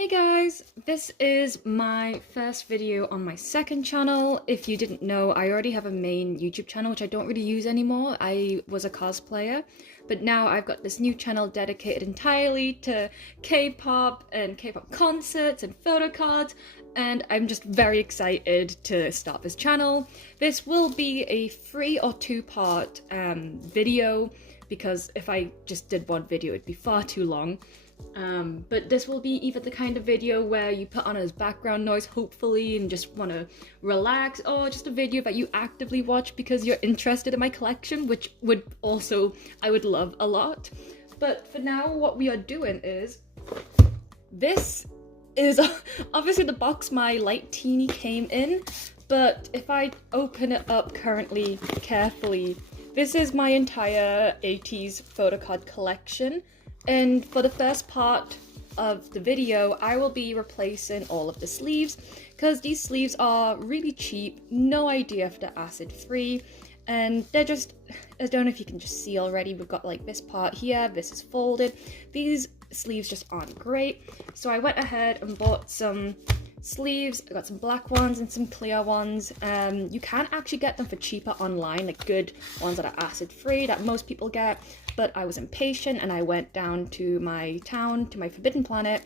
Hey guys, this is my first video on my second channel. If you didn't know, I already have a main YouTube channel which I don't really use anymore. I was a cosplayer, but now I've got this new channel dedicated entirely to K-pop and K-pop concerts and photocards, and I'm just very excited to start this channel. This will be a 3 or 2-part video, because if I just did one video it'd be far too long. But this will be either the kind of video where you put on as background noise, hopefully, and just want to relax, or just a video that you actively watch because you're interested in my collection, which I would love a lot. But for now, what we are doing is, this is obviously the box my light teeny came in, but if I open it up currently carefully, this is my entire Ateez photocard collection. And for the first part of the video, I will be replacing all of the sleeves, because these sleeves are really cheap, no idea if they're acid free, and they're just, I don't know if you can just see already, we've got like this part here, this is folded. These sleeves just aren't great, so I went ahead and bought some sleeves. I got some black ones and some clear ones. You can actually get them for cheaper online, like good ones that are acid free that most people get, but I was impatient and I went down to my town, to my Forbidden Planet,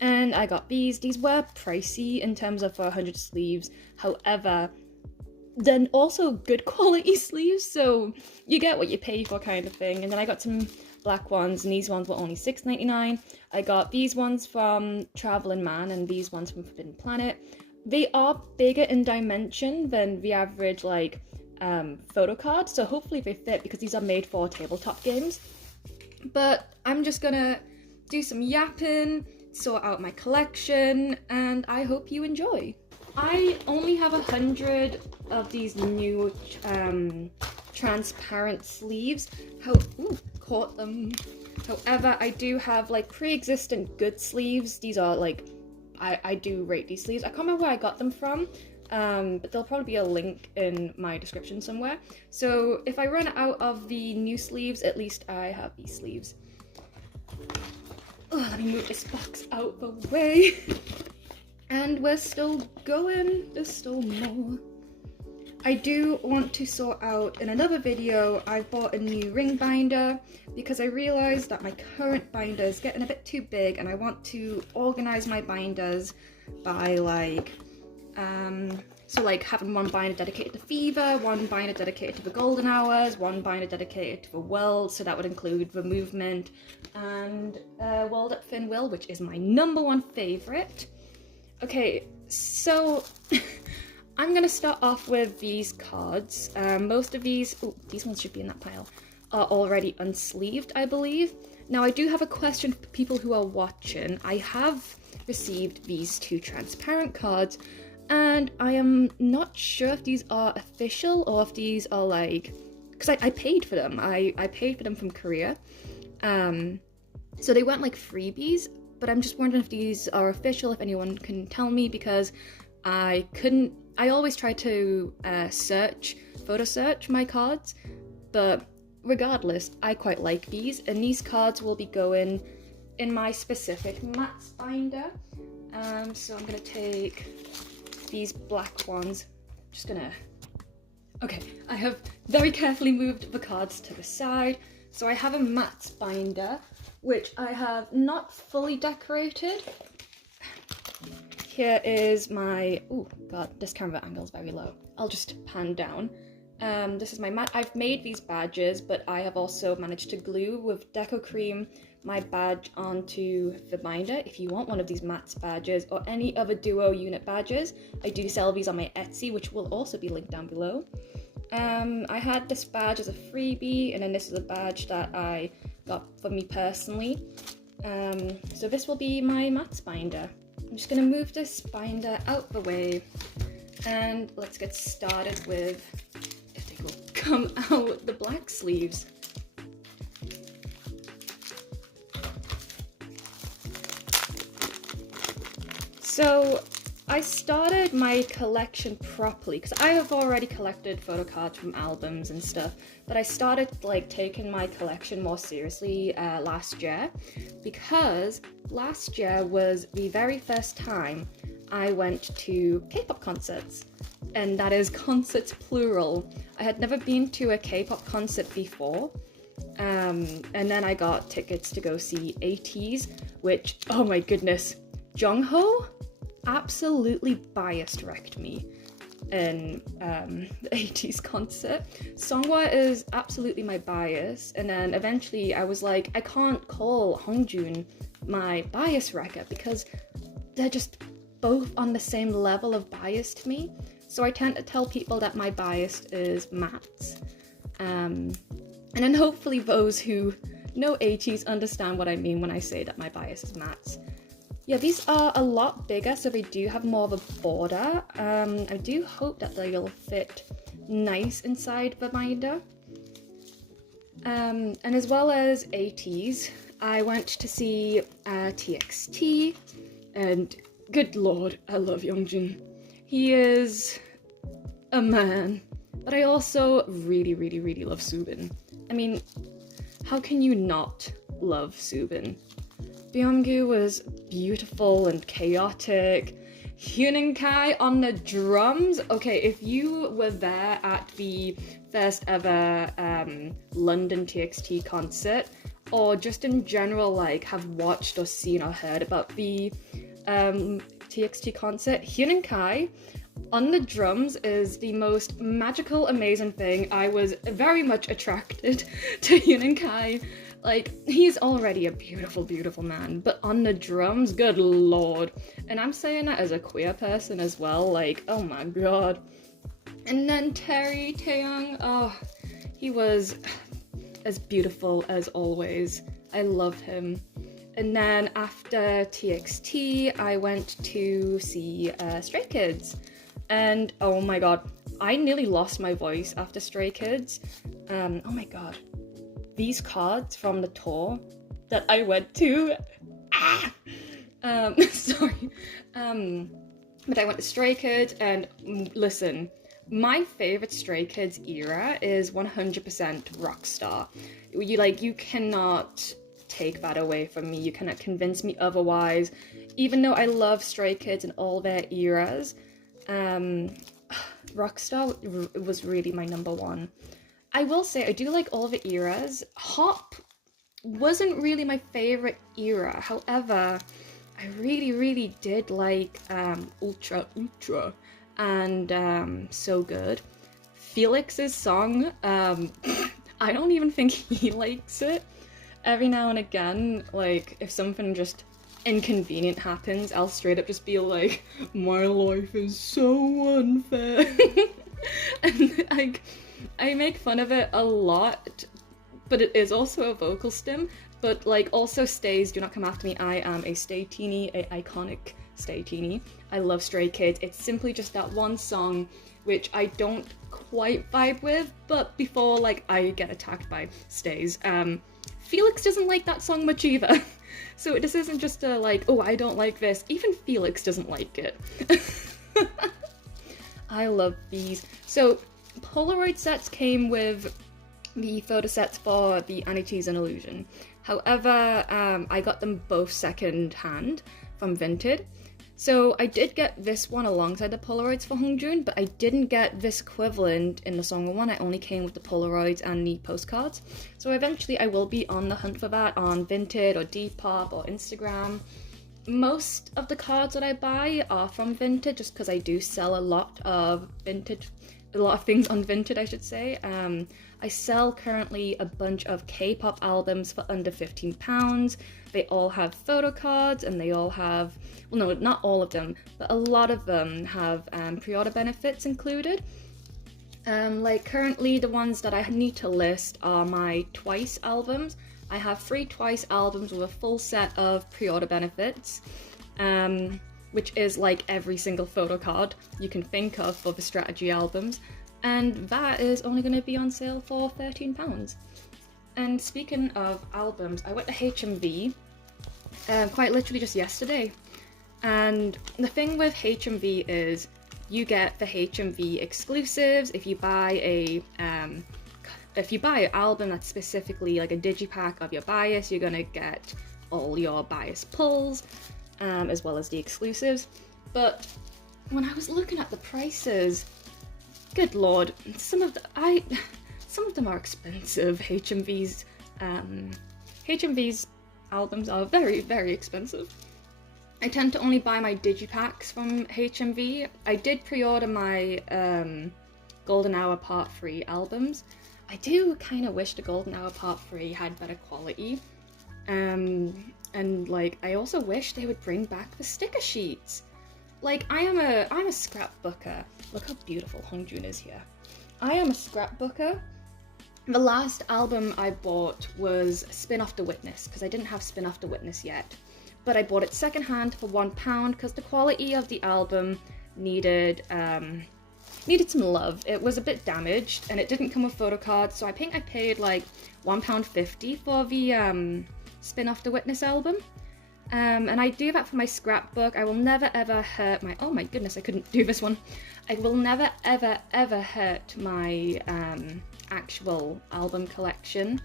and I got these. These were pricey in terms of for 100 sleeves, however, then also good quality sleeves, so you get what you pay for kind of thing. And then I got some black ones, and these ones were only $6.99. I got these ones from Traveling Man and these ones from Forbidden Planet. They are bigger in dimension than the average like photo card, so hopefully they fit, because these are made for tabletop games. But I'm just gonna do some yapping, sort out my collection, and I hope you enjoy. I only have 100 of these new transparent sleeves. Caught them. However, I do have like pre-existent good sleeves. These are like, I do rate these sleeves. I can't remember where I got them from, but there'll probably be a link in my description somewhere. So if I run out of the new sleeves, at least I have these sleeves. Oh, let me move this box out the way. And we're still going, there's still more. I do want to sort out, in another video, I bought a new ring binder because I realized that my current binder is getting a bit too big, and I want to organize my binders by like, so like having one binder dedicated to Fever, one binder dedicated to the Golden Hours, one binder dedicated to the World, so that would include the Movement and World Up Thin Will, which is my #1 favorite. Okay, so I'm gonna start off with these cards. Most of these, these ones should be in that pile, are already unsleeved, I believe. Now I do have a question for people who are watching. I have received these 2 transparent cards, and I am not sure if these are official or if these are like, because I paid for them. I paid for them from Korea. So they weren't like freebies, but I'm just wondering if these are official, if anyone can tell me, because I always try to photo search my cards, but regardless, I quite like these, and these cards will be going in my specific matte binder. So I'm gonna take these black ones, okay, I have very carefully moved the cards to the side. So I have a matte binder, which I have not fully decorated. Here is my, oh god, this camera angle is very low. I'll just pan down. This is my matte. I've made these badges, but I have also managed to glue with Deco Cream my badge onto the binder. If you want one of these matte badges or any other duo unit badges, I do sell these on my Etsy, which will also be linked down below. I had this badge as a freebie, and then this is a badge that I got for me personally. So this will be my matte binder. I'm just going to move this binder out the way, and let's get started with, if they will come out, the black sleeves. So I started my collection properly because I have already collected photo cards from albums and stuff, but I started like taking my collection more seriously last year, because last year was the very first time I went to K-pop concerts, and that is concerts plural. I had never been to a K-pop concert before, and then I got tickets to go see Ateez, which, oh my goodness, Jungho absolutely biased wrecked me in the Ateez concert. Songhwa is absolutely my bias, and then eventually I was like, I can't call Hongjoon my bias wrecker because they're just both on the same level of bias to me. So I tend to tell people that my bias is Matt's. And then hopefully those who know Ateez understand what I mean when I say that my bias is Matt's. Yeah, these are a lot bigger, so they do have more of a border. I do hope that they'll fit nice inside the binder. And as well as Ateez, I went to see TXT, and good lord, I love Youngjin. He is a man, but I also really, really, really love Soobin. I mean, how can you not love Soobin? Byunggu was beautiful and chaotic. Hyun Kai on the drums. Okay, if you were there at the first ever London TXT concert, or just in general, like, have watched or seen or heard about the TXT concert, Hyun Kai on the drums is the most magical, amazing thing. I was very much attracted to Hyun Kai. Like, he's already a beautiful, beautiful man, but on the drums, good lord. And I'm saying that as a queer person as well, like, oh my god. And then Terry Taeyong, oh, he was as beautiful as always. I love him. And then after TXT, I went to see Stray Kids. And oh my god, I nearly lost my voice after Stray Kids. Oh my god. These cards from the tour that I went to, sorry, but I went to Stray Kids, and listen, my favorite Stray Kids era is 100% Rockstar. You cannot take that away from me. You cannot convince me otherwise. Even though I love Stray Kids and all their eras, Rockstar was really my number one. I will say, I do like all the eras. Hop wasn't really my favorite era. However, I really, really did like Ultra and So Good. Felix's song, I don't even think he likes it. Every now and again, like, if something just inconvenient happens, I'll straight up just be like, my life is so unfair. And I make fun of it a lot, but it is also a vocal stim. But like, also stays, do not come after me. I am a Stay Teenie, a iconic Stay Teenie. I love Stray Kids. It's simply just that one song which I don't quite vibe with, but before like I get attacked by stays, Felix doesn't like that song much either. So this isn't just a like, oh, I don't like this. Even Felix doesn't like it. I love these. So Polaroid sets came with the photo sets for the Ateez and Illusion. However, I got them both second hand from Vinted. So I did get this one alongside the Polaroids for Hongjoon, but I didn't get this equivalent in the Songwon one. I only came with the Polaroids and the postcards. So eventually I will be on the hunt for that on Vinted or Depop or Instagram. Most of the cards that I buy are from Vinted, just because I do sell a lot of things on Vinted, I should say. I sell currently a bunch of K-pop albums for under £15. They all have photo cards, and they all have, well, no, not all of them, but a lot of them have pre-order benefits included. Like currently the ones that I need to list are my Twice albums. I have 3 Twice albums with a full set of pre-order benefits, which is like every single photo card you can think of for the strategy albums. And that is only going to be on sale for £13. And speaking of albums, I went to HMV quite literally just yesterday, And the thing with HMV is you get the HMV exclusives. If you buy an album that's specifically like a digipack of your bias, you're gonna get all your bias pulls, as well as the exclusives. But when I was looking at the prices, good lord, some of them are expensive. HMV's albums are very, very expensive. I tend to only buy my digipacks from HMV. I did pre-order my Golden Hour Part 3 albums. I do kind of wish the Golden Hour Part 3 had better quality. And like, I also wish they would bring back the sticker sheets. Like, I'm a scrapbooker. Look how beautiful Hongjun is here. I am a scrapbooker. The last album I bought was Spin Off the Witness, because I didn't have Spin Off the Witness yet. But I bought it secondhand for £1 because the quality of the album needed some love. It was a bit damaged and it didn't come with photocards, so I think I paid like £1.50 for the Spin Off the Witness album. And I do that for my scrapbook. I will never ever hurt my... Oh my goodness, I couldn't do this one. I will never ever ever hurt my actual album collection.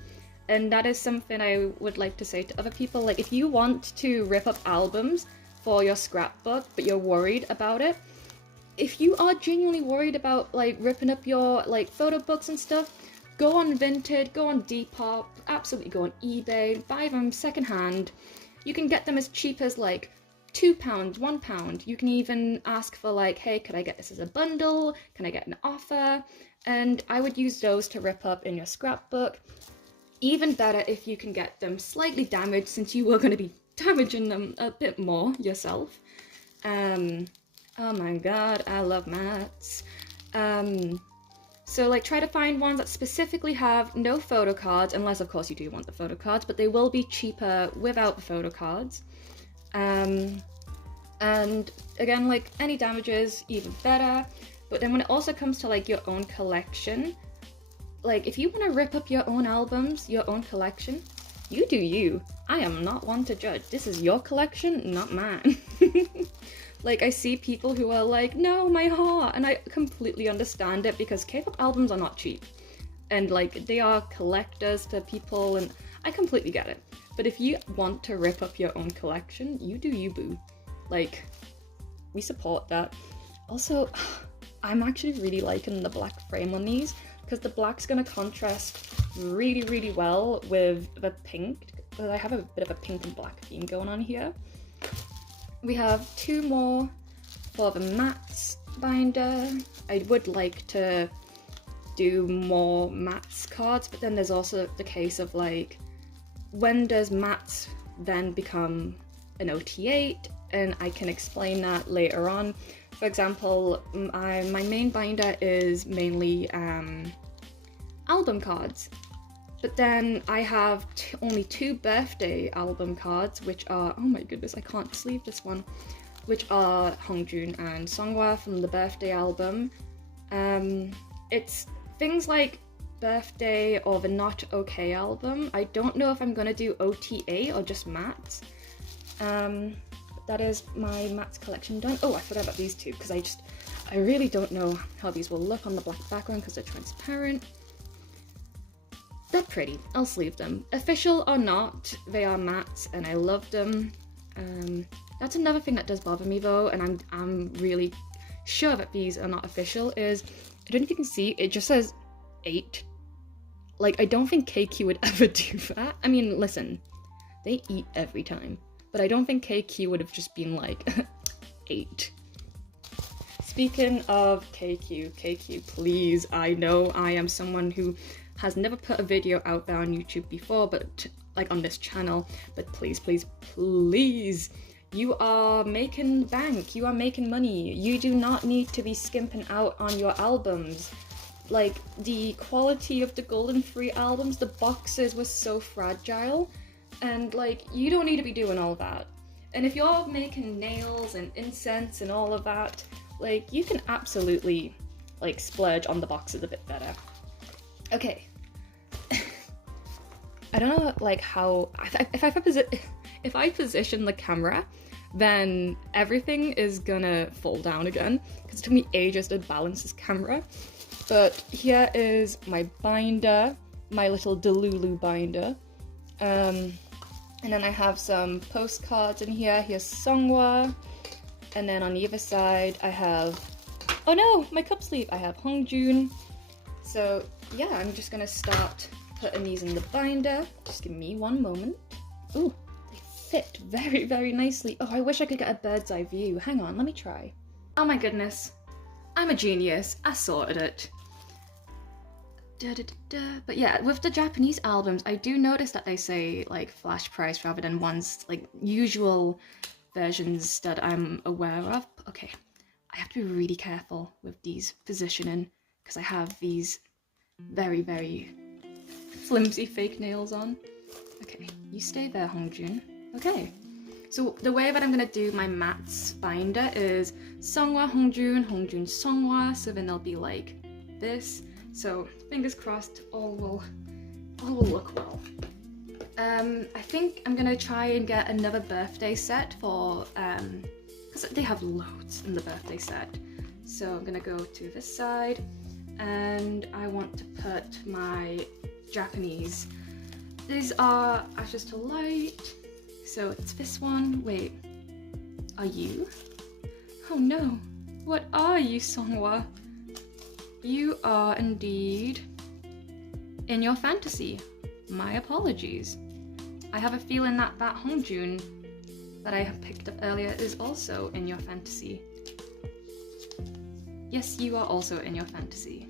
And that is something I would like to say to other people. Like, if you want to rip up albums for your scrapbook, but you're worried about it, if you are genuinely worried about like ripping up your like photo books and stuff, go on Vinted, go on Depop, absolutely go on eBay, buy them secondhand. You can get them as cheap as like £2, £1. You can even ask for like, hey, could I get this as a bundle? Can I get an offer? And I would use those to rip up in your scrapbook. Even better if you can get them slightly damaged, since you were going to be damaging them a bit more yourself. Oh my god, I love mats. So like, try to find ones that specifically have no photo cards, unless of course you do want the photo cards, but they will be cheaper without the photo cards. And again, like, any damages, even better. But then when it also comes to like your own collection, like, if you want to rip up your own albums, your own collection, you do you. I am not one to judge. This is your collection, not mine. Like, I see people who are like, no, my heart, and I completely understand it, because K-pop albums are not cheap. And like, they are collectors to people, and I completely get it. But if you want to rip up your own collection, you do you, boo. Like, we support that. Also, I'm actually really liking the black frame on these, because the black's gonna contrast really, really well with the pink, because I have a bit of a pink and black theme going on here. We have 2 more for the mattes binder. I would like to do more mattes cards, but then there's also the case of like, when does mattes then become an OT8? And I can explain that later on. For example, my main binder is mainly album cards, but then I have only 2 birthday album cards, which are, oh my goodness, I can't sleeve this one, which are Hongjun and Songhwa from the birthday album. It's things like birthday or the Not Okay album. I don't know if I'm gonna do OTA or just mattes. But that is my mattes collection done. Oh, I forgot about these 2, because I really don't know how these will look on the black background because they're transparent. They're pretty. I'll sleeve them. Official or not, they are mattes and I love them. That's another thing that does bother me though, and I'm really sure that these are not official, is, I don't know if you can see, it just says 8. Like, I don't think KQ would ever do that. I mean, listen, they eat every time, but I don't think KQ would have just been like 8. Speaking of KQ, please, I know I am someone who has never put a video out there on YouTube before, but like on this channel, but please, please, please, you are making bank, you are making money, you do not need to be skimping out on your albums. Like, the quality of the Golden 3 albums, the boxes were so fragile, and like, you don't need to be doing all that. And if you're making nails and incense and all of that, like, you can absolutely like splurge on the boxes a bit better. Okay. I don't know, like, how, if I position the camera then everything is gonna fall down again, because it took me ages to balance this camera. But here is my binder, my little Delulu binder. And then I have some postcards in here. Here's Songhwa. And then on the other side, I have, oh no, my cup sleeve. I have Hongjun. So yeah, I'm just gonna start putting these in the binder. Just give me one moment. Ooh, they fit very, very nicely. Oh, I wish I could get a bird's eye view. Hang on, let me try. Oh my goodness, I'm a genius. I sorted it. But yeah, with the Japanese albums, I do notice that they say like flash price rather than ones like usual versions that I'm aware of. Okay, I have to be really careful with these positioning because I have these very, very flimsy fake nails on. Okay, you stay there, Hongjun. Okay, so the way that I'm gonna do my mattes binder is Songhwa, Hongjun, Hongjun, Songhwa, so then they'll be like this. So fingers crossed, all will look well. I think I'm gonna try and get another birthday set for, because they have loads in the birthday set. So I'm gonna go to this side, and I want to put my Japanese. These are Ashes to Light. So it's this one. Wait, are you? Oh no, what are you, Songhwa? You are indeed in your fantasy. My apologies. I have a feeling that that Hongjun that I have picked up earlier is also in your fantasy. Yes, you are also in your fantasy.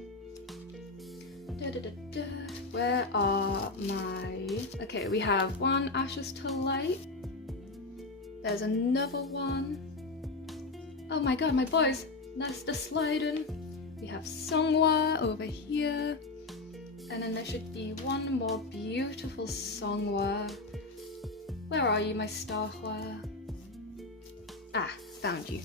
Where are my... Okay, we have one Ashes to Light. There's another one. Oh my god, my boys, that's the sliding. We have Songhwa over here. And then there should be one more beautiful Songhwa. Where are you, my Starhwa? Ah, found you.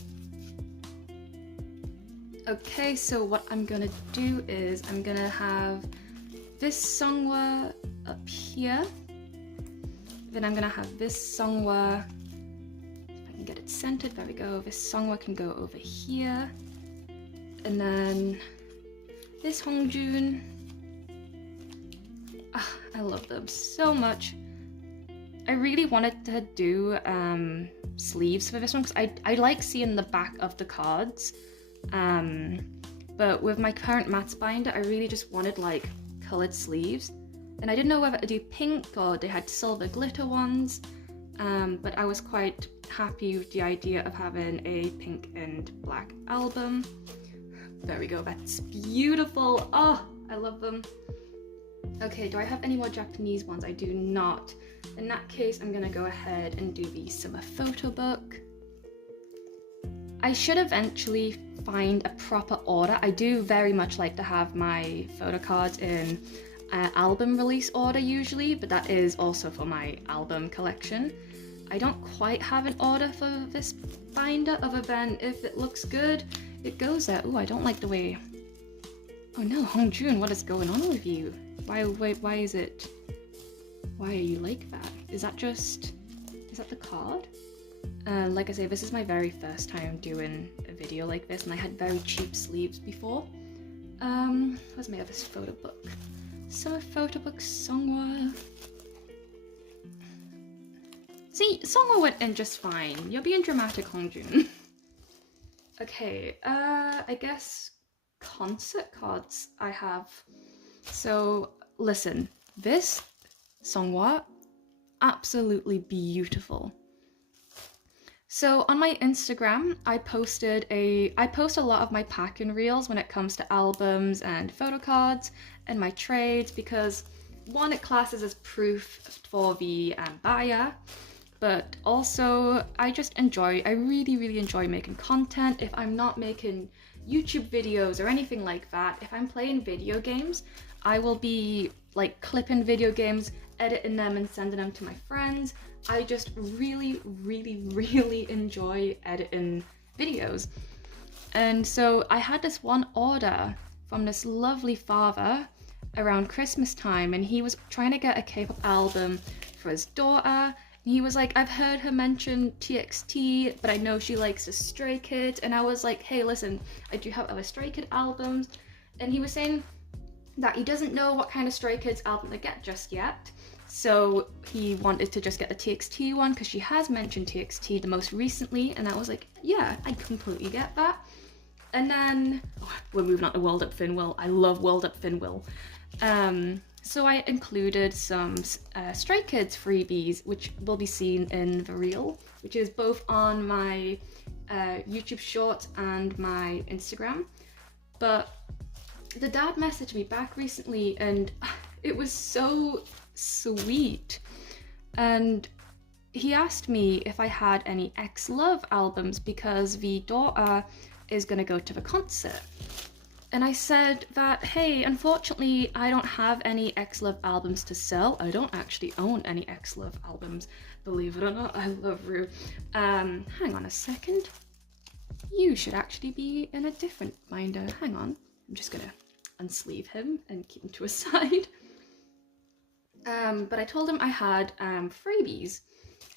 Okay, so what I'm gonna do is I'm gonna have this Songhwa up here. Then I'm gonna have this Songhwa, if I can get it centered, there we go. This Songhwa can go over here. And then this Hongjun. Ah, I love them so much. I really wanted to do sleeves for this one because I like seeing the back of the cards. But with my current mattes binder, I really just wanted like coloured sleeves. And I didn't know whether to do pink or they had silver glitter ones. But I was quite happy with the idea of having a pink and black album. There we go, that's beautiful. Oh, I love them. Okay, do I have any more Japanese ones? I do not. In that case, I'm gonna go ahead and do the summer photo book. I should eventually find a proper order. I do very much like to have my photo cards in album release order usually, but that is also for my album collection. I don't quite have an order for this binder other than if it looks good, it goes there. Ooh, I don't like the way... Oh no, Hongjun, what is going on with you? Why is it... Why are you like that? Is that just... Is that the card? Like I say, this is my very first time doing a video like this, and I had very cheap sleeves before. Where's my other photo book? Summer photo book, Songhwa. See, Songhwa went in just fine. You're being dramatic, Hongjun. Okay, I guess concert cards I have. So, listen, this Songhwa, absolutely beautiful. So on my Instagram, I post a lot of my packing reels when it comes to albums and photo cards and my trades because one, it classes as proof for the buyer, but also I really enjoy making content. If I'm not making YouTube videos or anything like that, if I'm playing video games, I will be like clipping video games, editing them and sending them to my friends. I just really enjoy editing videos. And so I had this one order from this lovely father around Christmas time, and he was trying to get a K-pop album for his daughter. He was like, I've heard her mention TXT, but I know she likes the Stray Kids. And I was like, hey, listen, I do have other Stray Kid albums. And he was saying that he doesn't know what kind of Stray Kids album to get just yet. So he wanted to just get the TXT one because she has mentioned TXT the most recently. And I was like, yeah, I completely get that. And then we're moving on to World Up Finwill. I love World Up Finwill. So I included some Stray Kids freebies, which will be seen in the reel, which is both on my YouTube Shorts and my Instagram. But the dad messaged me back recently and it was so sweet. And he asked me if I had any ex-love albums because the daughter is gonna go to the concert. And I said that, hey, unfortunately, I don't have any ex-love albums to sell. I don't actually own any ex-love albums, believe it or not. I love Rue. Hang on a second. You should actually be in a different binder. Hang on. I'm just gonna unsleeve him and keep him to a side. But I told him I had freebies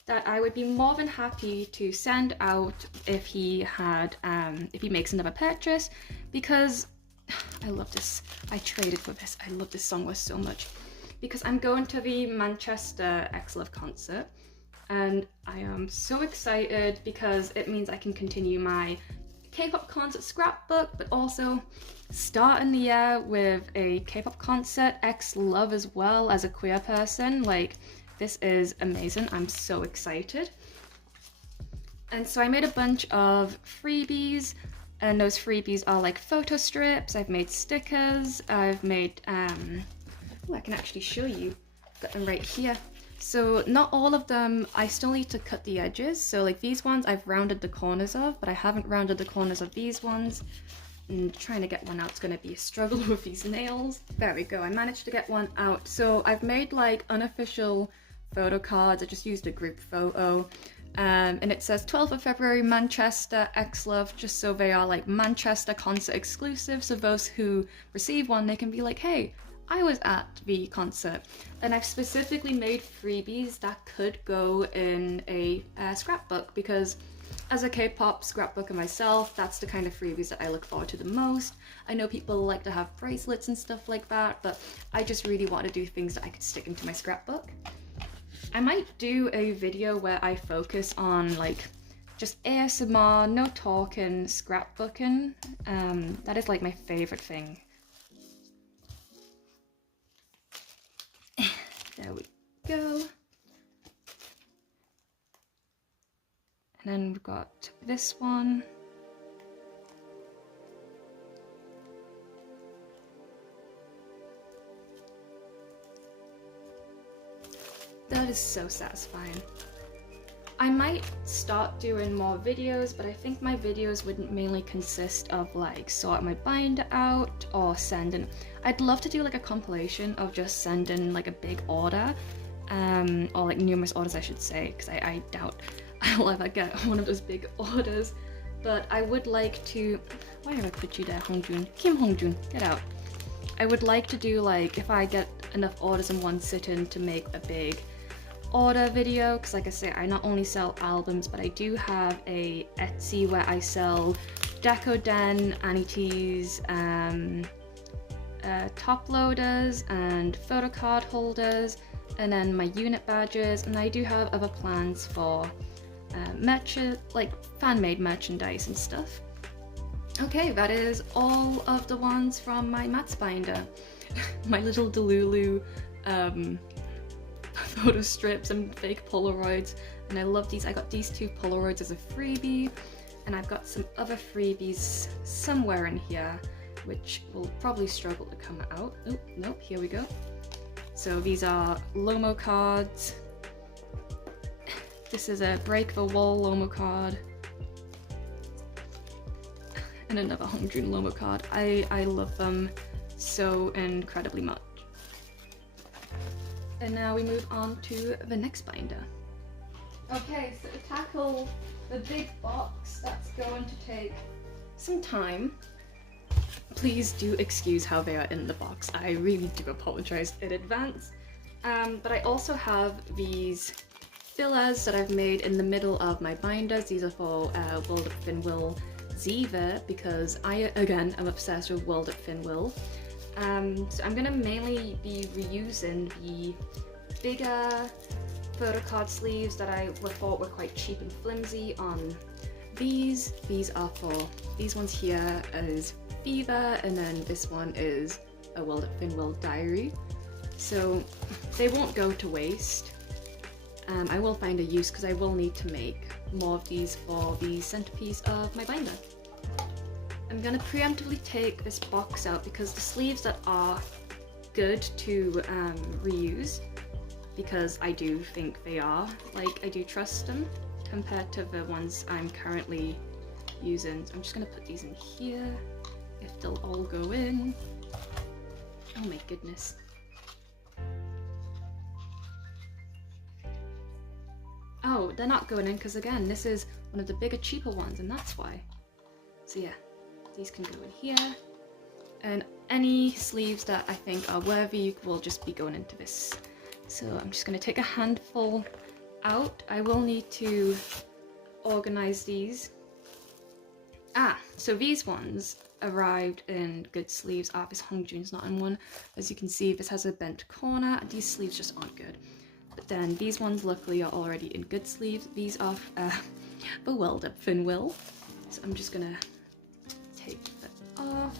that I would be more than happy to send out if he had, if he makes another purchase, because I love this. I traded for this. I love this song so much because I'm going to the Manchester X-Love concert and I am so excited because it means I can continue my K-pop concert scrapbook, but also start in the year with a K-pop concert, X-Love as well as a queer person. Like, this is amazing. I'm so excited. And so I made a bunch of freebies. And those freebies are like photo strips, I've made stickers, I've made, I can actually show you, got them right here. So not all of them, I still need to cut the edges. So like these ones I've rounded the corners of, but I haven't rounded the corners of these ones. And trying to get one out's gonna be a struggle with these nails. There we go, I managed to get one out. So I've made like unofficial photo cards, I just used a group photo. And it says 12th of February, Manchester, X-Love, just so they are like Manchester concert exclusive. So those who receive one, they can be like, hey, I was at the concert. And I've specifically made freebies that could go in a scrapbook because as a K-pop scrapbooker myself, that's the kind of freebies that I look forward to the most. I know people like to have bracelets and stuff like that, but I just really want to do things that I could stick into my scrapbook. I might do a video where I focus on like just ASMR, no talking, scrapbooking. That is like my favorite thing. There we go. And then we've got this one. That is so satisfying. I might start doing more videos, but I think my videos would mainly consist of like sorting my binder out or sending. I'd love to do like a compilation of just sending like a big order, or like numerous orders I should say, because I doubt I'll ever get one of those big orders. But I would like to, why did I put you there, Hongjun? Kim Hongjun, get out. I would like to do like, if I get enough orders in one sitting to make a big order video, because like I say, I not only sell albums, but I do have a Etsy where I sell deco den, Ateez, top loaders and photocard holders, and then my unit badges, and I do have other plans for like fan-made merchandise and stuff. Okay, that is all of the ones from my Mats binder. My little Delulu photo strips and fake Polaroids, and I love these. I got these 2 Polaroids as a freebie, and I've got some other freebies somewhere in here which will probably struggle to come out. Oh, nope, here we go. So these are Lomo cards. This is a Break the Wall Lomo card. And another Hongjun Lomo card. I love them so incredibly much. And now we move on to the next binder. Okay, so to tackle the big box, that's going to take some time. Please do excuse how they are in the box. I really do apologize in advance. But I also have these fillers that I've made in the middle of my binders. These are for World of Finwill Ziva, because I, again, am obsessed with World of Finwill. So I'm gonna mainly be reusing the bigger photocard sleeves that I thought were quite cheap and flimsy on these. These are for, these ones here is Fever, and then this one is a World of Finwill diary. So they won't go to waste. I will find a use because I will need to make more of these for the centerpiece of my binder. I'm going to preemptively take this box out because the sleeves that are good to reuse, because I do think they are, like, I do trust them compared to the ones I'm currently using. So I'm just going to put these in here, if they'll all go in. Oh my goodness. Oh, they're not going in because, again, this is one of the bigger, cheaper ones, and that's why. So yeah, these can go in here. And any sleeves that I think are worthy will just be going into this. So I'm just going to take a handful out. I will need to organize these. So these ones arrived in good sleeves. This Hongjun's not in one. As you can see, this has a bent corner. These sleeves just aren't good. But then these ones luckily are already in good sleeves. These are the World of Finwill. So I'm just gonna take that off.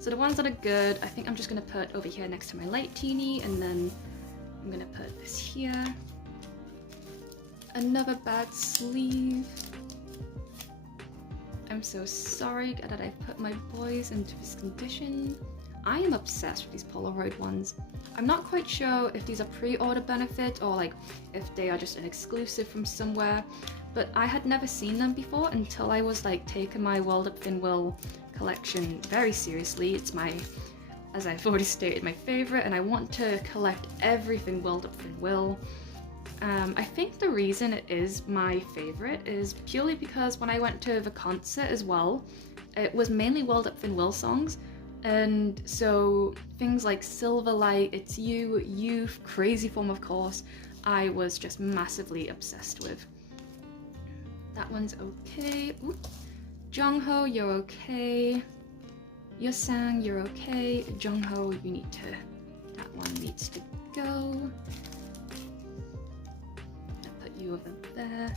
So the ones that are good, I think I'm just gonna put over here next to my light teeny, and then I'm gonna put this here. Another bad sleeve. I'm so sorry that I've put my boys into this condition. I am obsessed with these Polaroid ones. I'm not quite sure if these are pre-order benefit or like if they are just an exclusive from somewhere, but I had never seen them before until I was like taking my World of Finwill collection very seriously. It's my, as I've already stated, my favorite, and I want to collect everything World of Finwill. I think the reason it is my favorite is purely because when I went to the concert as well, it was mainly World of Finwill songs. And so things like Silverlight, It's You, Youth, Crazy Form of Course, I was just massively obsessed with. That one's okay. Ooh. Jungho, you're okay. Yosang, you're okay. Jungho, you need to, that one needs to go. I'll put you over there.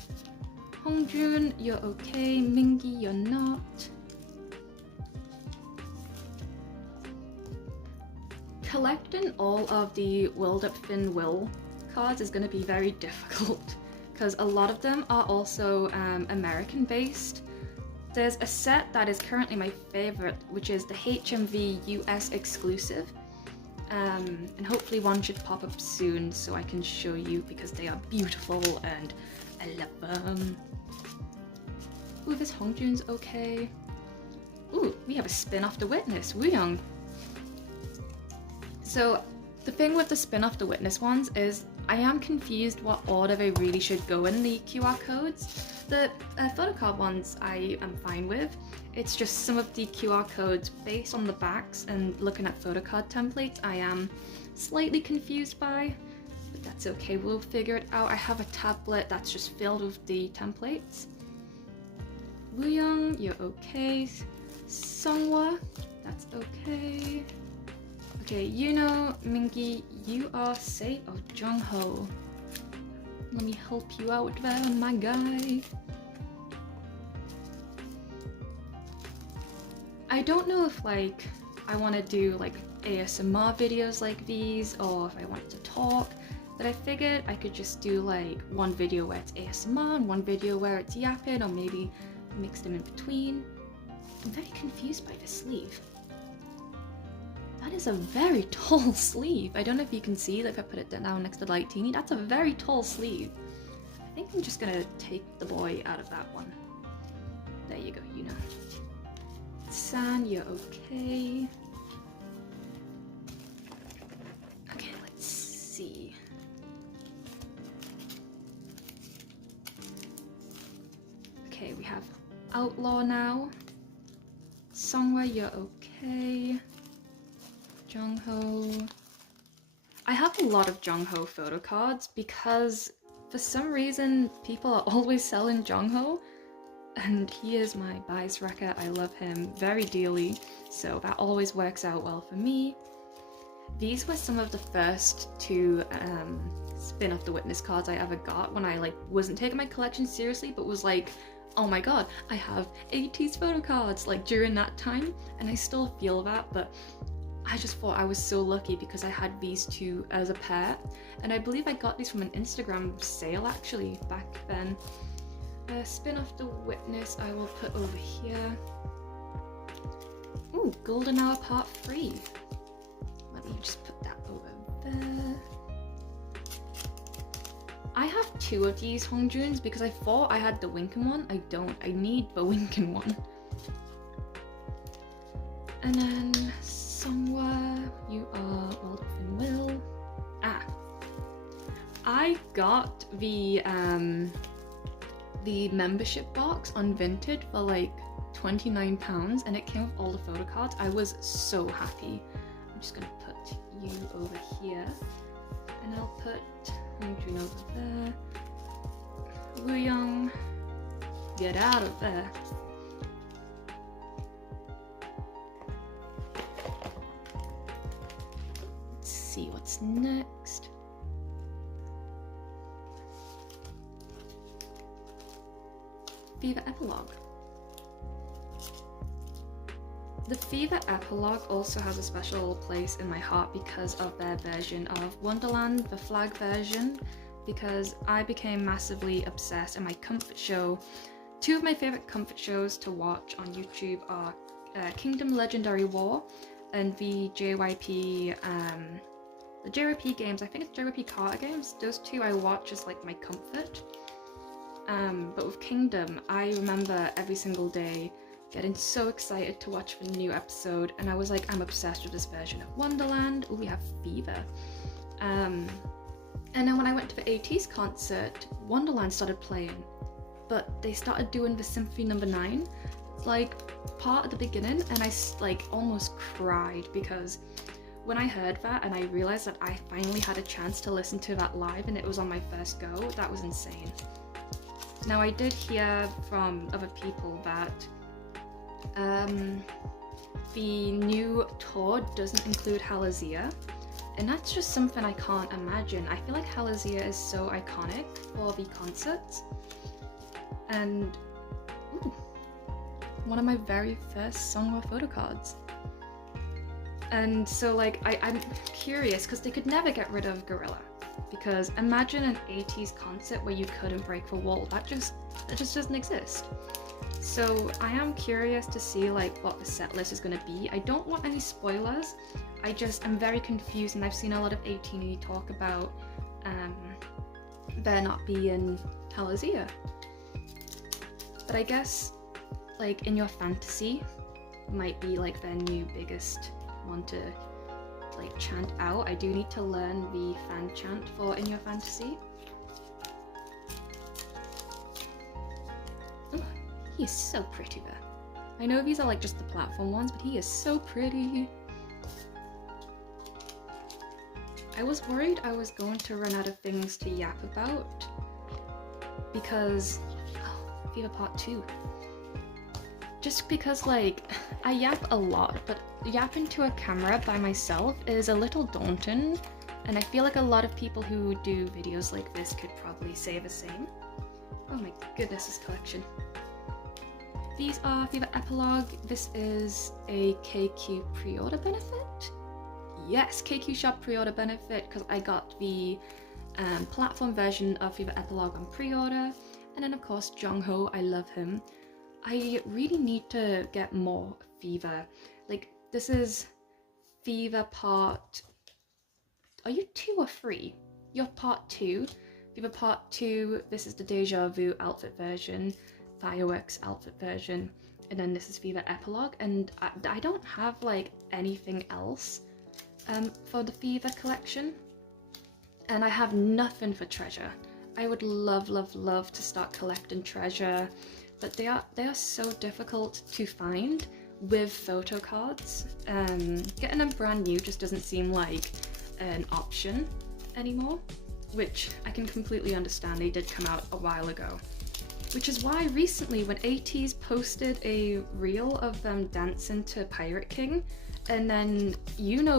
Hongjun, you're okay. Mingi, you're not. Collecting all of the World of Finwill cards is going to be very difficult because a lot of them are also American based. There's a set that is currently my favorite, which is the HMV US exclusive, and hopefully one should pop up soon so I can show you because they are beautiful and I love them. Ooh, this Hongjun's okay. Ooh, we have a spin off the Witness, Wooyoung. So the thing with the spin off the Witness ones is I am confused what order they really should go in the QR codes. The photocard ones I am fine with. It's just some of the QR codes based on the backs and looking at photocard templates I am slightly confused by, but that's okay, we'll figure it out. I have a tablet that's just filled with the templates. Wooyoung, you're okay. Songhwa, that's okay. Okay, you know, Mingi, you are safe. Oh, Jungho. Let me help you out there, my guy. I don't know if like I want to do like ASMR videos like these or if I want to talk, but I figured I could just do like one video where it's ASMR and one video where it's yapping, or maybe mix them in between. I'm very confused by this sleeve. That is a very tall sleeve. I don't know if you can see, like if I put it down next to Light Teeny, that's a very tall sleeve. I think I'm just gonna take the boy out of that one. There you go, you know. San, you're okay. Okay, let's see. Okay, we have Outlaw now. Songhwa, you're okay. Jungho. I have a lot of Jungho photo cards because for some reason, people are always selling Jongho, and he is my bias wrecker. I love him very dearly, so that always works out well for me. These were some of the first two Spin Off the Witness cards I ever got when I like wasn't taking my collection seriously, but was like, oh my god, I have Ateez Photocards, like during that time, and I still feel that, but I just thought I was so lucky because I had these two as a pair, and I believe I got these from an Instagram sale actually back then. Spin Off the Witness I will put over here. Ooh, Golden Hour Part 3. Let me just put that over there. I have two of these Hongjuns because I thought I had the Winkin one. I don't. I need the Winkin one. And then somewhere you are World of Will. Ah. I got the membership box on Vinted for like £29 and it came with all the photo cards. I was so happy. I'm just gonna put you over here and I'll put Hongjun over there. Wooyoung, get out of there. Let's see what's next. Fever Epilogue. The Fever Epilogue also has a special place in my heart because of their version of Wonderland, the flag version, because I became massively obsessed in my comfort show. Two of my favourite comfort shows to watch on YouTube are Kingdom Legendary War and the JYP games. I think it's JYP Carter games. Those two I watch as like my comfort. But with Kingdom, I remember every single day getting so excited to watch the new episode, and I was like, I'm obsessed with this version of Wonderland. Ooh, we have Fever. And then when I went to the Ateez concert, Wonderland started playing, but they started doing the Symphony No. 9, like part at the beginning, and I like almost cried because when I heard that and I realized that I finally had a chance to listen to that live and it was on my first go, that was insane. Now I did hear from other people that the new tour doesn't include Halazia, and that's just something I can't imagine. I feel like Halazia is so iconic for the concerts, and ooh, one of my very first Songwa photo cards. And so like I'm curious because they could never get rid of Gorilla, because imagine an Ateez concert where you couldn't break the wall. That just doesn't exist. So I am curious to see like what the set list is going to be. I don't want any spoilers. I'm very confused, and I've seen a lot of Atiny talk about there not being Halazia. But I guess like In Your Fantasy might be like their new biggest one to like chant out. I do need to learn the fan chant for In Your Fantasy. Oh, he is so pretty there. I know these are like just the platform ones, but he is so pretty. I was worried I was going to run out of things to yap about because Fever Part 2. Just because like I yap a lot, but yapping to a camera by myself is a little daunting, and I feel like a lot of people who do videos like this could probably say the same. Oh my goodness, this collection. These are Fever Epilogue. This is a KQ pre-order benefit. Yes, KQ Shop pre-order benefit, because I got the platform version of Fever Epilogue on pre-order, and then of course Jongho, I love him. I really need to get more Fever. Like, this is Fever Part... Are you 2 or 3? You're Part 2. Fever Part 2, this is the Deja Vu outfit version, Fireworks outfit version, and then this is Fever Epilogue, and I don't have like anything else for the Fever collection, and I have nothing for Treasure. I would love to start collecting Treasure, but they are so difficult to find with photo cards. Getting them brand new just doesn't seem like an option anymore. which I can completely understand. They did come out a while ago. Which is why recently when Ateez posted a reel of them dancing to Pirate King, and then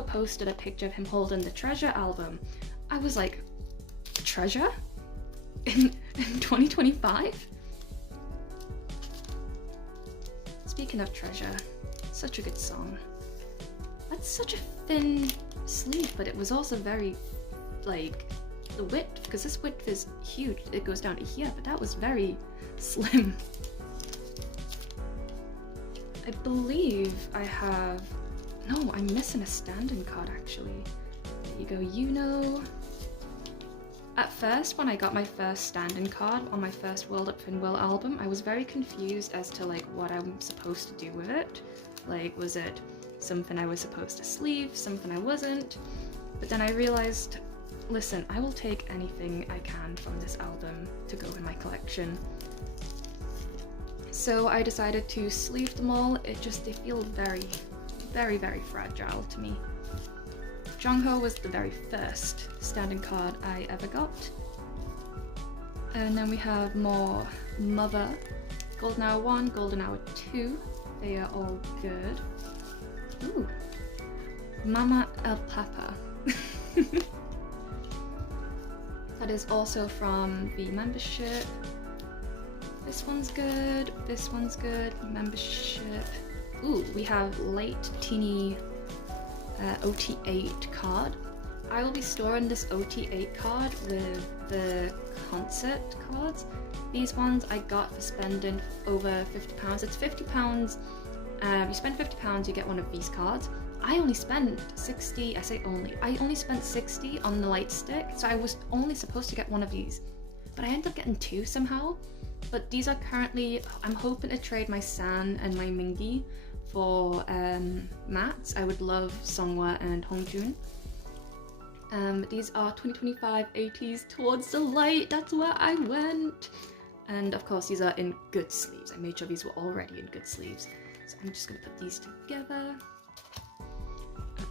posted a picture of him holding the Treasure album, I was like, Treasure? In 2025? Speaking of Treasure, such a good song. That's such a thin sleeve, but it was also very, like, the width, because this width is huge, it goes down to here, but that was very slim. I believe I have, no, I'm missing a stand-in card actually. There you go, At first, when I got my first stand-in card on my first World Up Pinwheel album, I was very confused as to like what I'm supposed to do with it. Like, was it something I was supposed to sleeve, something I wasn't? But then I realized, listen, I will take anything I can from this album to go in my collection. So I decided to sleeve them all. They feel very, very, very fragile to me. Jongho was the very first stand-in card I ever got. And then we have more Mother, Golden Hour 1, Golden Hour 2. They are all good. Ooh, Mama El Papa. That is also from the membership. This one's good, membership. Ooh, we have late Atiny OT8 card. I will be storing this OT8 card with the concert cards. These ones I got for spending over £50. It's £50. You spend £50, you get one of these cards. I only spent 60, I only spent 60 on the light stick, so I was only supposed to get one of these. But I ended up getting two somehow. But these are currently, I'm hoping to trade my San and my Mingi for mats. I would love Songhwa and Hongjun. These are 2025 Ateez Towards the Light, that's where I went. And of course these are in good sleeves. I made sure these were already in good sleeves. So I'm just gonna put these together.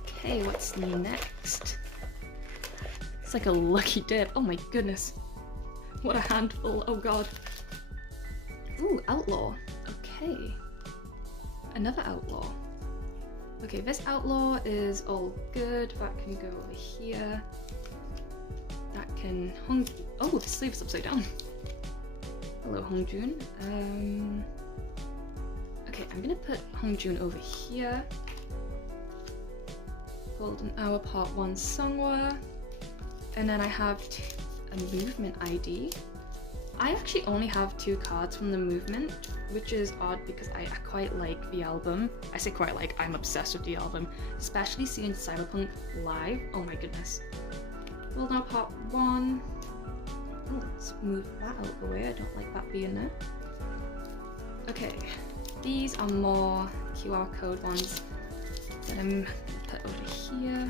Okay, what's next? It's like a lucky dip, oh my goodness. What a handful, oh god. Ooh, Outlaw, okay. Another Outlaw. Okay, this Outlaw is all good. That can go over here. That can oh, the sleeve's upside down. Hello, Hongjun. Okay, I'm gonna put Hongjun over here. Golden Hour Part 1 Songhwa. And then I have a movement ID. I actually only have 2 cards from the movement, which is odd because I quite like the album. I say quite like, I'm obsessed with the album, especially seeing Cyberpunk live. Oh my goodness. Golden Hour Part 1. Oh, let's move that out of the way. I don't like that being there. Okay, these are more QR code ones that I'm gonna put over here.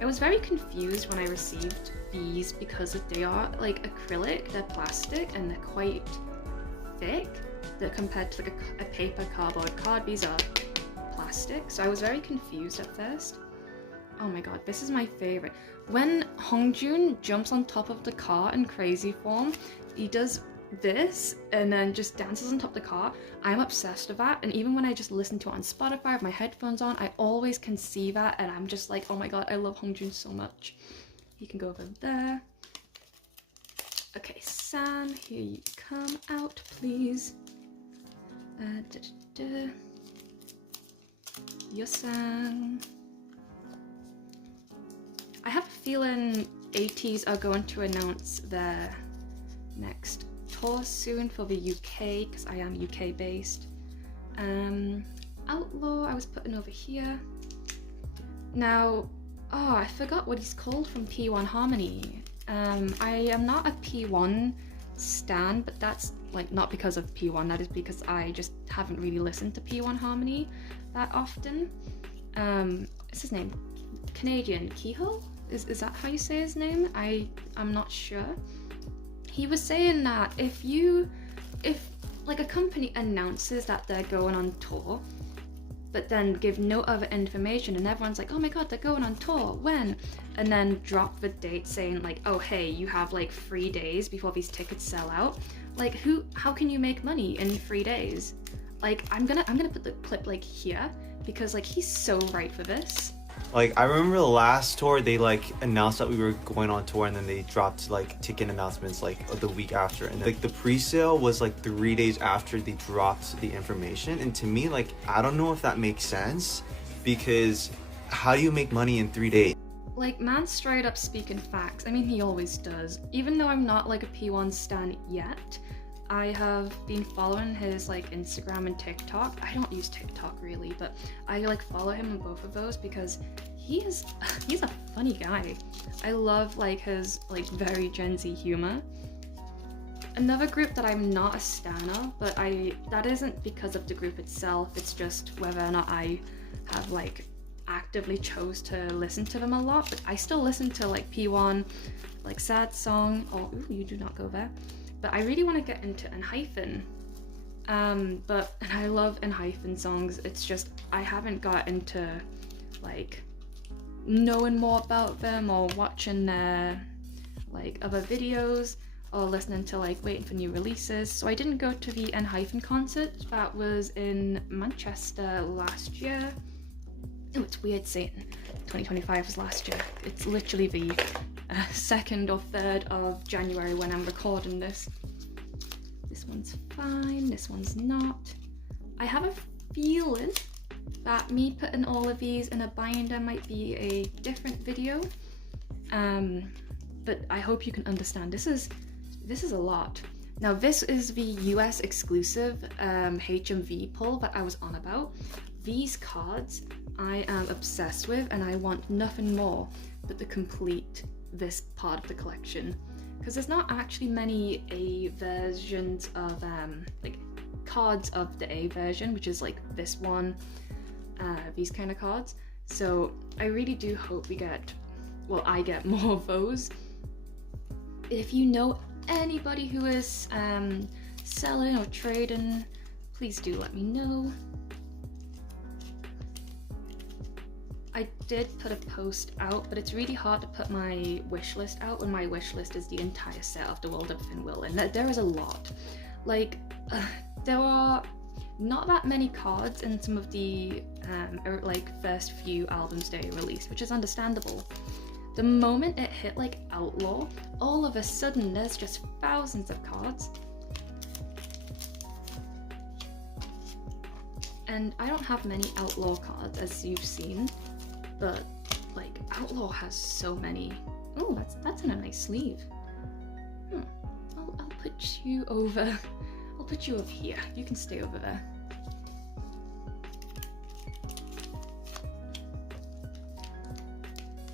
I was very confused when I received these because they are like acrylic, they're plastic, and they're quite thick. They're compared to like a paper cardboard card. These are plastic, so I was very confused at first. Oh my god, this is my favorite. When Hongjun jumps on top of the car in crazy form, he does this and then just dances on top of the car. I'm obsessed with that, and even when I just listen to it on Spotify with my headphones on, I always can see that, and I'm just like, oh my god, I love Hongjun so much. He can go over there. Okay, San, here you come out, please. Yosan. I have a feeling Ateez are going to announce their next tour soon for the UK, because I am UK based. Outlaw I was putting over here. Now, oh, I forgot what he's called from P1 Harmony. I am not a P1 stan, but that's like not because of P1, that is because I just haven't really listened to P1 Harmony that often. What's his name? Canadian Kehoe? Is that how you say his name? I'm not sure. He was saying that if like a company announces that they're going on tour, but then give no other information, and everyone's like, oh my god, they're going on tour, when? and then drop the date saying like, oh hey, you have like 3 days before these tickets sell out. Like how can you make money in 3 days? Like I'm gonna put the clip like here because like he's so right for this. Like I remember the last tour, they like announced that we were going on tour, and then they dropped like ticket announcements like the week after, and like the pre-sale was like 3 days after they dropped the information. And to me, like I don't know if that makes sense, because how do you make money in 3 days? Like, man's straight up speaking facts. I mean, he always does. Even though I'm not like a P1 stan yet, I have been following his like Instagram and TikTok. I don't use TikTok really, but I like follow him on both of those because he's a funny guy. I love like his like very Gen Z humor. Another group that I'm not a stan of, but that isn't because of the group itself, it's just whether or not I have like actively chose to listen to them a lot, but I still listen to like P1, like Sad Song, or ooh, you do not go there. But I really want to get into Enhypen. And I love Enhypen songs, it's just I haven't got into like knowing more about them or watching their like other videos or listening to like waiting for new releases. So I didn't go to the Enhypen concert that was in Manchester last year. Oh, it's weird saying 2025 was last year. It's literally the 2nd or 3rd of January when I'm recording this. This one's fine, this one's not. I have a feeling that me putting all of these in a binder might be a different video. But I hope you can understand. This is a lot. Now this is the US exclusive HMV pull that I was on about. These cards I am obsessed with, and I want nothing more but to complete this part of the collection, because there's not actually many A versions of like cards of the A version, which is like this one, these kind of cards. So I really do hope I get more of those. If you know anybody who is selling or trading, please do let me know. I did put a post out, but it's really hard to put my wish list out when my wish list is the entire set of The World of Thin Will, and there is a lot. Like, there are not that many cards in some of the like first few albums they released, which is understandable. The moment it hit like Outlaw, all of a sudden there's just thousands of cards. And I don't have many Outlaw cards, as you've seen, but like Outlaw has so many. Oh, that's in a nice sleeve. I'll put you over. I'll put you over here. You can stay over there.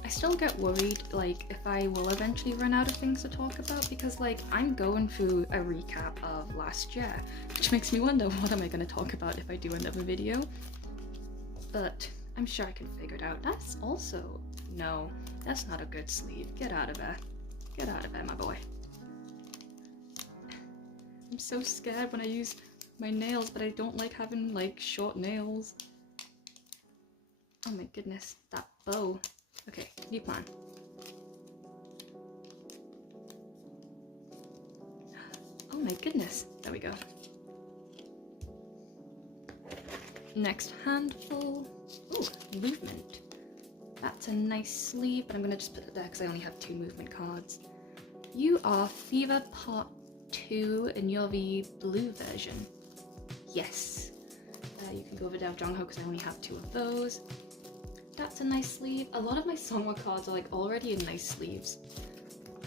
I still get worried like if I will eventually run out of things to talk about, because like I'm going through a recap of last year, which makes me wonder what am I going to talk about if I do another video. But I'm sure I can figure it out. That's also, no, that's not a good sleeve. Get out of there. Get out of there, my boy. I'm so scared when I use my nails, but I don't like having like short nails. Oh my goodness, that bow. Okay, new plan. Oh my goodness, there we go. Next handful. Ooh, movement. That's a nice sleeve, but I'm gonna just put it there because I only have 2 movement cards. You are Fever Part 2 and you're the blue version. Yes. You can go over there with Jongho because I only have 2 of those. That's a nice sleeve. A lot of my Songwa cards are like already in nice sleeves.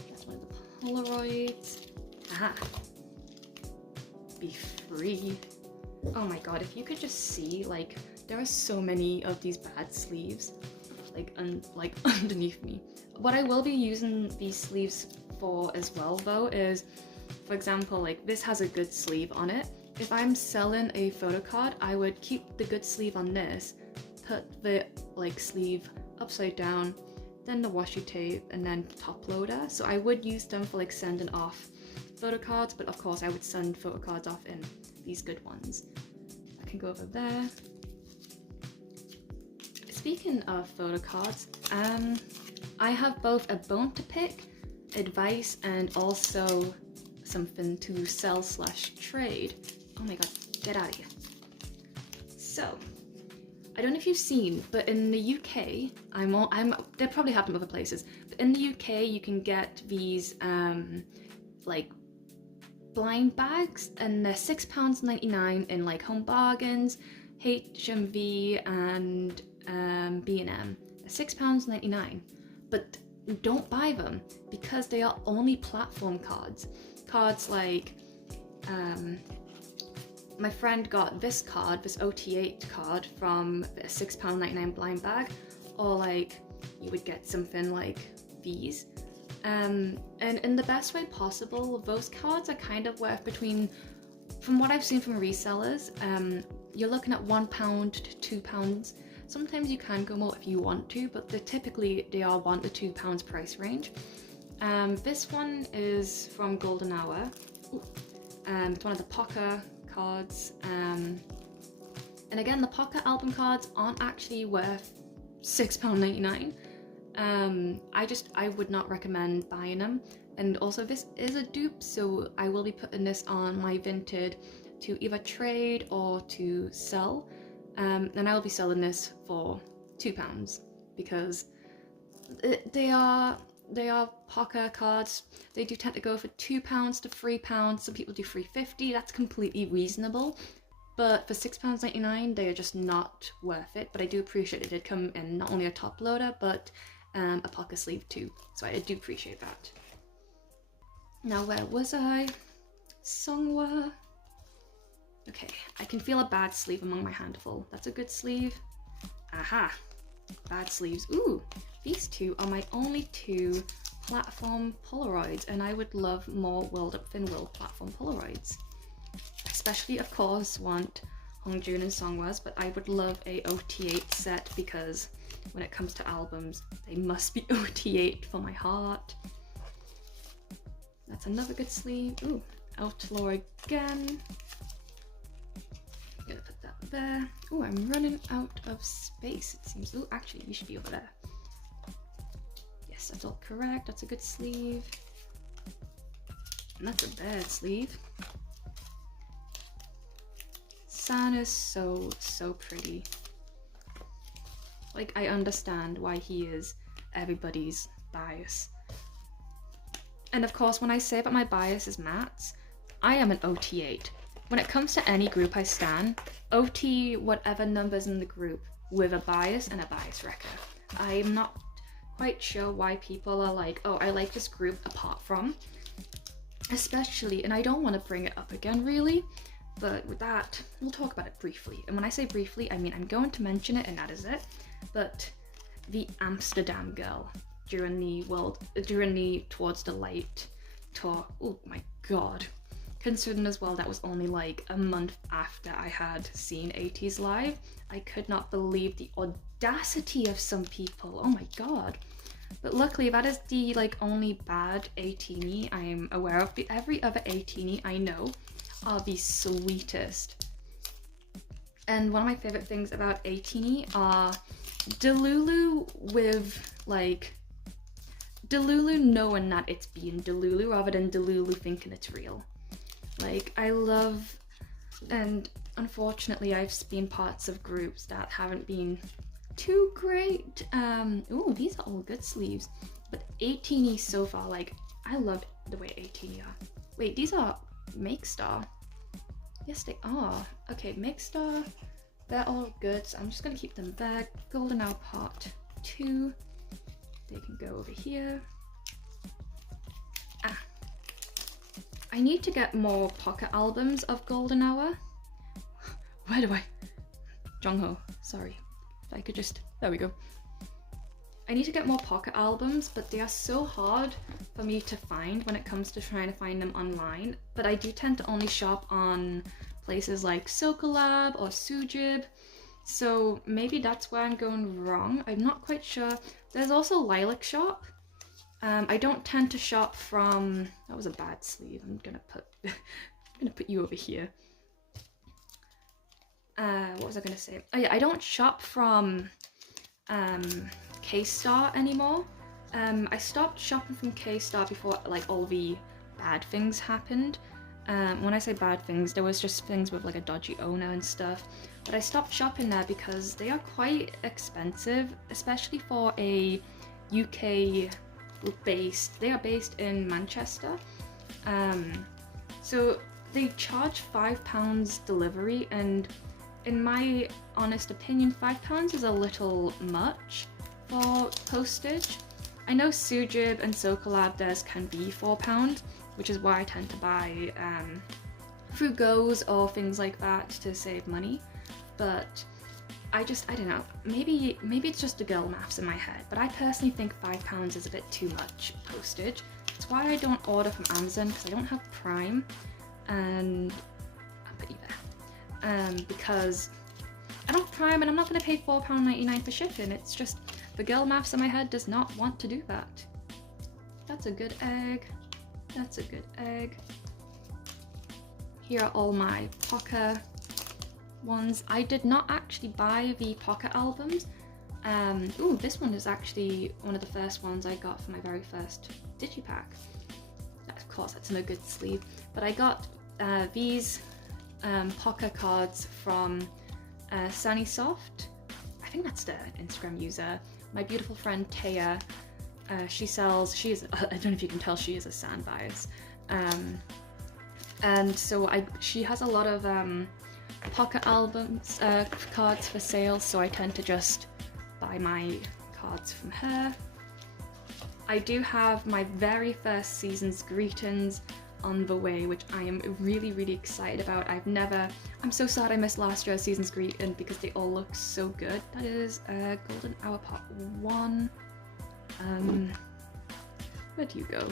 That's one of the Polaroids. Ah. Be free. Oh my god, if you could just see, like, there are so many of these bad sleeves, like underneath me. What I will be using these sleeves for as well though is, for example, like this has a good sleeve on it. If I'm selling a photo card, I would keep the good sleeve on this, put the like sleeve upside down, then the washi tape, and then top loader. So I would use them for like sending off photo cards, but of course I would send photo cards off in these good ones. I can go over there. Speaking of photo cards, I have both a bone to pick, advice, and also something to sell slash trade. Oh my god, get out of here. So, I don't know if you've seen, but in the UK, they probably have them other places, but in the UK you can get these like blind bags, and they're £6.99 in like Home Bargains, HMV and B&M. They're £6.99, but don't buy them because they are only platform cards. Cards like my friend got this card, this OT8 card from a £6.99 blind bag, or like you would get something like these. And in the best way possible, those cards are kind of worth between, from what I've seen from resellers, you're looking at £1 to £2. Sometimes you can go more if you want to, but they are £1 to £2 price range. This one is from Golden Hour. It's one of the Pocket cards, and again, the Pocket album cards aren't actually worth £6.99. I would not recommend buying them, and also this is a dupe, so I will be putting this on my Vinted to either trade or to sell, and I will be selling this for £2 because they are Pocket cards. They do tend to go for £2 to £3. Some people do £3.50. That's completely reasonable. But for £6.99, they are just not worth it. But I do appreciate it did come in not only a top loader, but a pocket sleeve too. So I do appreciate that. Now, where was I? Somewhere. Okay, I can feel a bad sleeve among my handful. That's a good sleeve. Aha! Bad sleeves. Ooh! These two are my only two platform Polaroids, and I would love more World Up Thin Will platform Polaroids. Especially, of course, want Hongjun and Songwas, but I would love a OT8 set because when it comes to albums, they must be OT8 for my heart. That's another good sleeve. Ooh, Outlaw again. I'm gonna put that there. Oh, I'm running out of space, it seems. Oh, actually, you should be over there. Yes, that's all correct. That's a good sleeve. And that's a bad sleeve. San is so pretty. Like, I understand why he is everybody's bias. And of course, when I say that my bias is Matt's, I am an OT8. When it comes to any group I stan, OT whatever numbers in the group with a bias and a bias wrecker. I am not quite sure why people are like, oh, I like this group apart from. Especially, and I don't want to bring it up again really, but with that, we'll talk about it briefly. And when I say briefly, I mean I'm going to mention it and that is it. But the Amsterdam girl during the Towards the Light tour, oh my god. Considering as well that was only like a month after I had seen Ateez live, I could not believe the audacity of some people. Oh my god. But luckily that is the like only bad Atiny I am aware of. Every other Atiny I know are the sweetest. And one of my favorite things about Atiny are Delulu with like Delulu knowing that it's being Delulu rather than Delulu thinking it's real. Like, I love, and unfortunately I've been parts of groups that haven't been too great. Ooh, these are all good sleeves. But Atiny so far, like, I love the way Atiny are. Wait, these are Make Star. Yes, they are. Okay, Make Star, they're all good. So I'm just gonna keep them there. Golden Hour Part 2. They can go over here. Ah. I need to get more pocket albums of Golden Hour. Where do I? Jongho, sorry. If I could just, there we go. I need to get more pocket albums, but they are so hard for me to find when it comes to trying to find them online. But I do tend to only shop on places like Sokolab or Sujib. So maybe that's where I'm going wrong. I'm not quite sure. There's also Lilac Shop. I don't tend to shop from, that was a bad sleeve. I'm gonna put you over here. What was I gonna say? Oh yeah, I don't shop from K-Star anymore. I stopped shopping from K-Star before like all the bad things happened. When I say bad things, there was just things with like a dodgy owner and stuff. But I stopped shopping there because they are quite expensive, especially for a UK based. They are based in Manchester. So they charge £5 delivery, and in my honest opinion, £5 is a little much for postage. I know Sujib and Sokolab theirs can be £4, which is why I tend to buy through Goes or things like that to save money. But I don't know, maybe it's just the girl maths in my head, but I personally think £5 is a bit too much postage. That's why I don't order from Amazon, because I don't have Prime, and I'll put you there. Because I don't have Prime and I'm not going to pay £4.99 for shipping. It's just the girl maths in my head does not want to do that. That's a good egg. That's a good egg. Here are all my Pocket ones. I did not actually buy the Pocket albums. Ooh, this one is actually one of the first ones I got for my very first digipack. Of course, that's no good sleeve. But I got these Pocket cards from Sunnysoft. I think that's the Instagram user. My beautiful friend Taya. She is, I don't know if you can tell, she is a sand bias. And so she has a lot of Pocket albums, cards for sale, so I tend to just buy my cards from her. I do have my very first season's greetings on the way, which I am really, really excited about. I'm so sad I missed last year's season's greeting because they all look so good. That is Golden Hour Pot 1. Where do you go?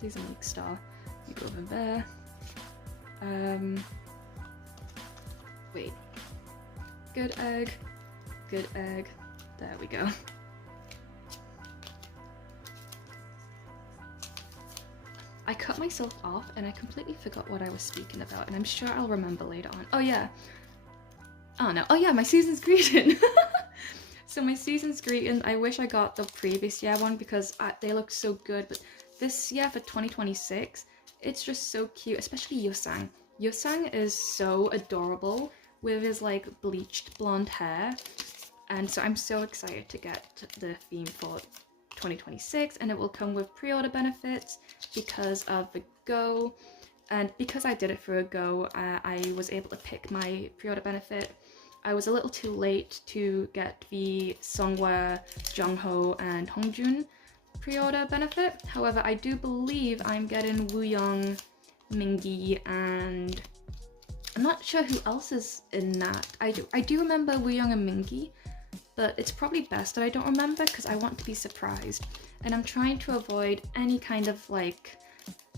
These are like star. You go over there. Wait. Good egg. Good egg. There we go. I cut myself off and I completely forgot what I was speaking about, and I'm sure I'll remember later on. Oh yeah. Oh no. Oh yeah, my season's greeting. So my season's greeting, I wish I got the previous year one because they look so good, but this year for 2026, it's just so cute, especially Yusang. Yusang is so adorable with his like bleached blonde hair, and so I'm so excited to get the theme for 2026, and it will come with pre-order benefits because of the Go, and because I did it for a Go, I was able to pick my pre-order benefit. I was a little too late to get the Songhwa, Jongho, and Hongjun pre-order benefit. However, I do believe I'm getting Wooyoung, Mingi, and I'm not sure who else is in that. I do remember Wooyoung and Mingi, but it's probably best that I don't remember because I want to be surprised. And I'm trying to avoid any kind of like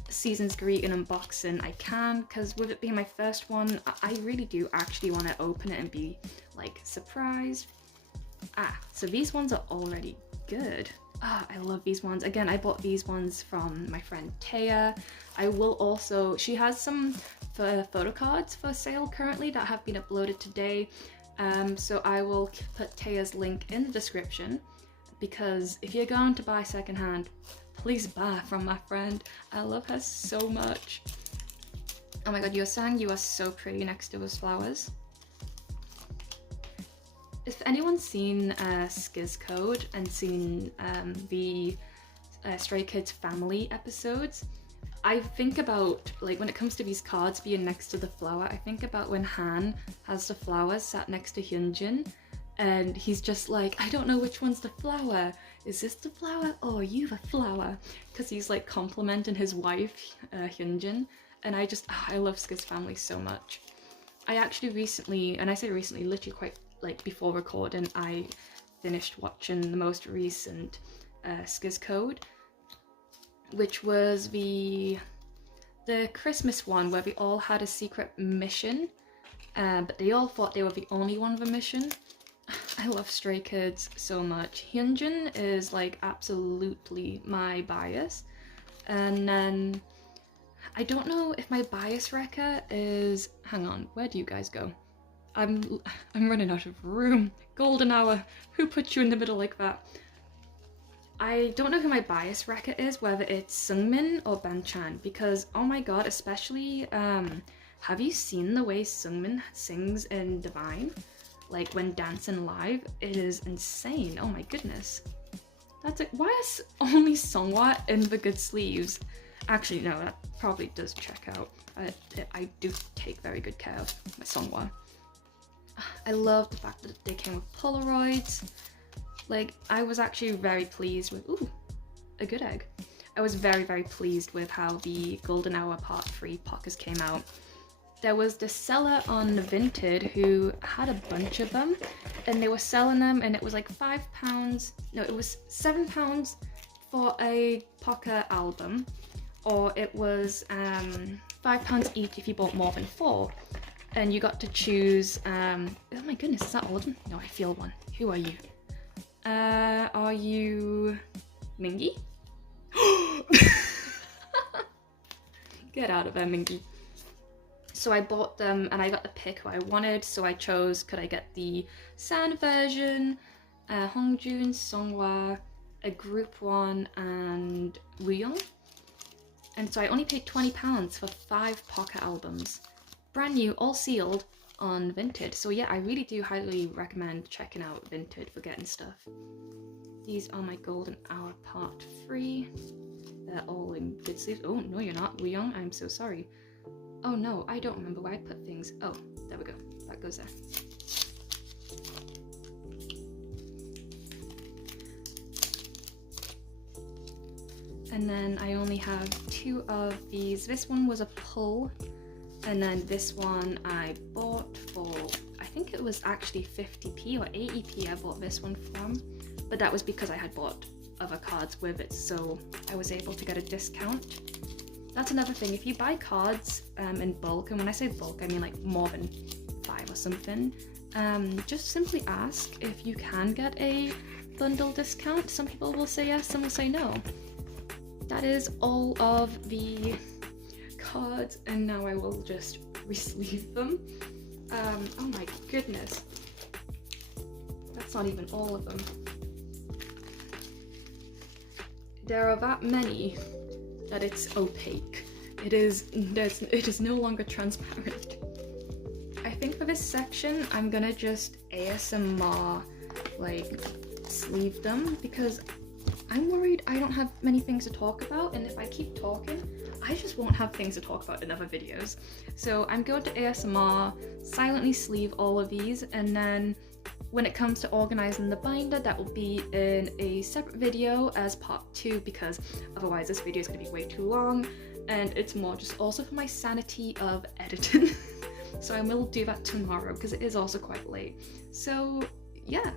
season's greeting unboxing I can, because with it being my first one, I really do actually want to open it and be like surprised. So these ones are already good. I love these ones. Again, I bought these ones from my friend Taya. I will also, she has some Photocards for sale currently that have been uploaded today. So I will put Taya's link in the description, because if you're going to buy secondhand, please buy from my friend. I love her so much. Oh my god, Yosang, you are so pretty next to those flowers. If anyone's seen Skiz Code and seen the Stray Kids family episodes, I think about, like, when it comes to these cards being next to the flower, I think about when Han has the flowers sat next to Hyunjin, and he's just like, I don't know which one's the flower. Is this the flower? Oh, you the flower. Because he's like complimenting his wife, Hyunjin. And I love Skiz family so much. I actually recently, and I say recently, literally quite like before recording, I finished watching the most recent Skiz Code, which was the Christmas one where we all had a secret mission, but they all thought they were the only one with a mission. I love Stray Kids so much. Hyunjin is like absolutely my bias, and then I don't know if my bias wrecker is, hang on, where do you guys go? I'm running out of room. Golden hour, who put you in the middle like that? I don't know who my bias wrecker is, whether it's Seungmin or Banchan, because oh my god, especially, have you seen the way Seungmin sings in Divine? Like when dancing live, it is insane. Oh my goodness. That's it. Why is only Songhwa in the good sleeves? Actually, no, that probably does check out. I do take very good care of my Songhwa. I love the fact that they came with Polaroids. Like, I was actually very pleased with, ooh, a good egg. I was very, very pleased with how the Golden Hour Part 3 pockets came out. There was this seller on Vinted who had a bunch of them, and they were selling them, and it was like £5, no, it was £7 for a pocket album, or it was £5 each if you bought more than 4. And you got to choose, oh my goodness, is that all of them? No, I feel one. Who are you? Are you Mingy? Get out of there, Mingy. So I bought them and I got the pick who I wanted, so I chose, could I get the San version, Hongjoon, Songhwa, a group one, and Wooyoung. And so I only paid £20 for 5 pocket albums. Brand new, all sealed on Vinted. So yeah, I really do highly recommend checking out Vinted for getting stuff. These are my Golden Hour Part 3. They're all in good sleeves. Oh, no you're not, Wooyoung, I'm so sorry. Oh no, I don't remember where I put things. Oh, there we go. That goes there. And then I only have 2 of these. This one was a pull, and then this one I bought for, I think it was actually 50p or 80p I bought this one from, but that was because I had bought other cards with it, so I was able to get a discount. That's another thing, if you buy cards in bulk, and when I say bulk I mean like more than 5 or something, just simply ask if you can get a bundle discount. Some people will say yes, some will say no. That is all of the cards, and now I will just re-sleeve them. Oh my goodness. That's not even all of them. There are that many that it's opaque. It is no longer transparent. I think for this section I'm gonna just ASMR like sleeve them, because I'm worried I don't have many things to talk about, and if I keep talking I just won't have things to talk about in other videos. So I'm going to ASMR silently sleeve all of these, and then when it comes to organizing the binder, that will be in a separate video as part 2, because otherwise this video is going to be way too long, and it's more just also for my sanity of editing. So I will do that tomorrow because it is also quite late. So yeah,